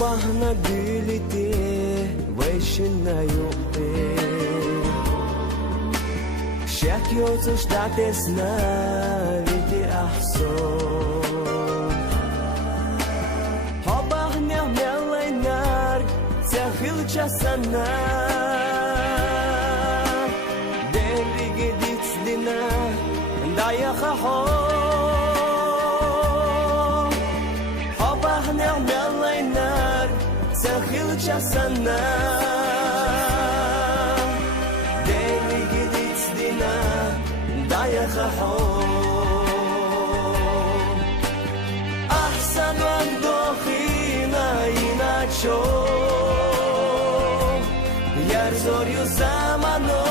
bahna dilite vaishnayote Shakyoto shtatesna vite ahso Habahnya melainar Tsahil chasana Deligedits dina Daya khaho Habahnya melainar Tsahil chasana Deligedits dina Daya khaho Ahsan waqdokhina inacho Yarzor yu zamano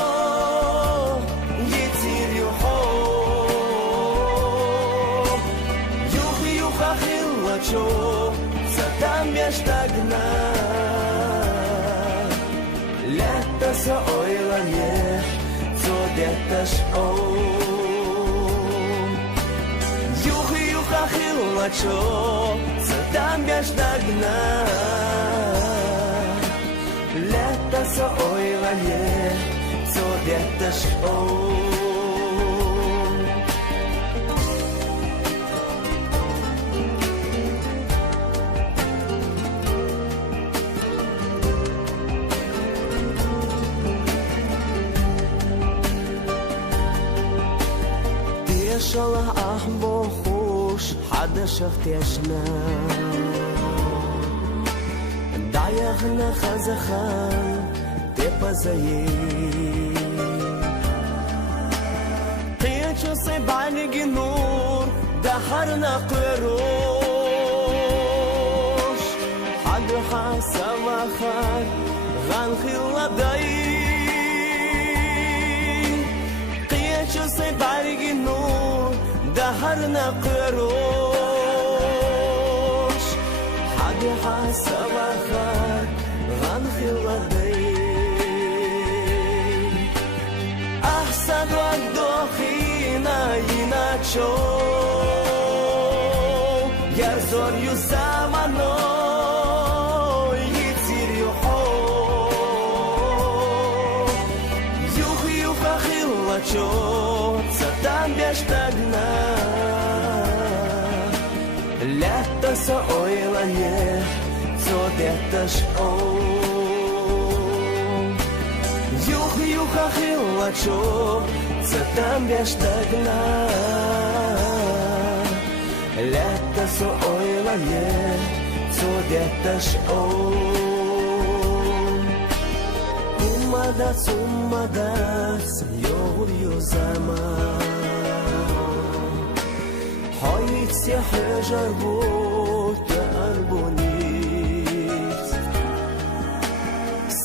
Yitzir yu ho Yuchi yuchachil lacho Zatam yashtagna Letta sa oilanye Zodetash o Yuchi yuchachil lacho Zatam yashtagna Letta sa oilanye Zodetash o Shala ahbo khush hada shafteshna Dayakhna khazakhan tepazayi Qiyacho se banigi nur daharna qirush Hada hasawakhan ghan khiladayi Qiyacho se banigi nur Daharna qirush Hadi hasawakar Ghan khiladai Ahsan waqdokhina inacho Yarzor yu zamano Yitzir yu ho Yuchi yuchachil lacho Zatam yashtagna Letta sa oilanye Zodetash o Yuchi yuchachil lacho Zatam yashtagna Letta sa oilanye Zodetash o Umadatz Yor yuzama Hoyts ya hajar bu Tarbonit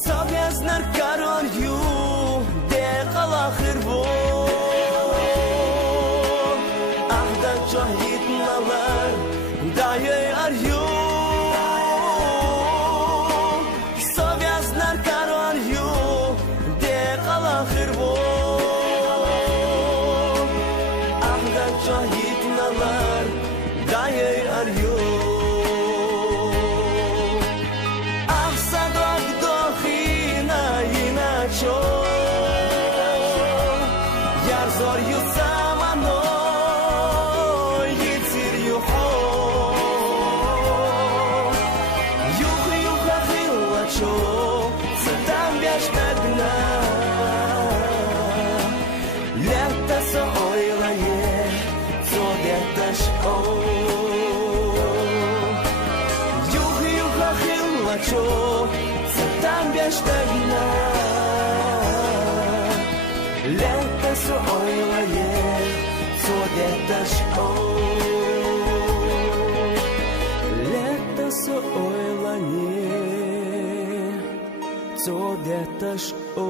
Sabyaz nar karar yu Deqal akhir bu Ahdan çahit nalar Daye ar yu Sabyaz nar karar yu Deqal akhir bu Ahdan çahit nalar Daye ar yu Ahsan waqdokhina inacho Yarzor yu zamano Yitzir yu ho Yuchi yuchachil lacho Zatam yashtagna Letta sa oilanye Zodetash o Yuchi yuchachil lacho Zatam yashtagna Letta sa oilanye Zodetash o Letta sa oilanye Zodetash o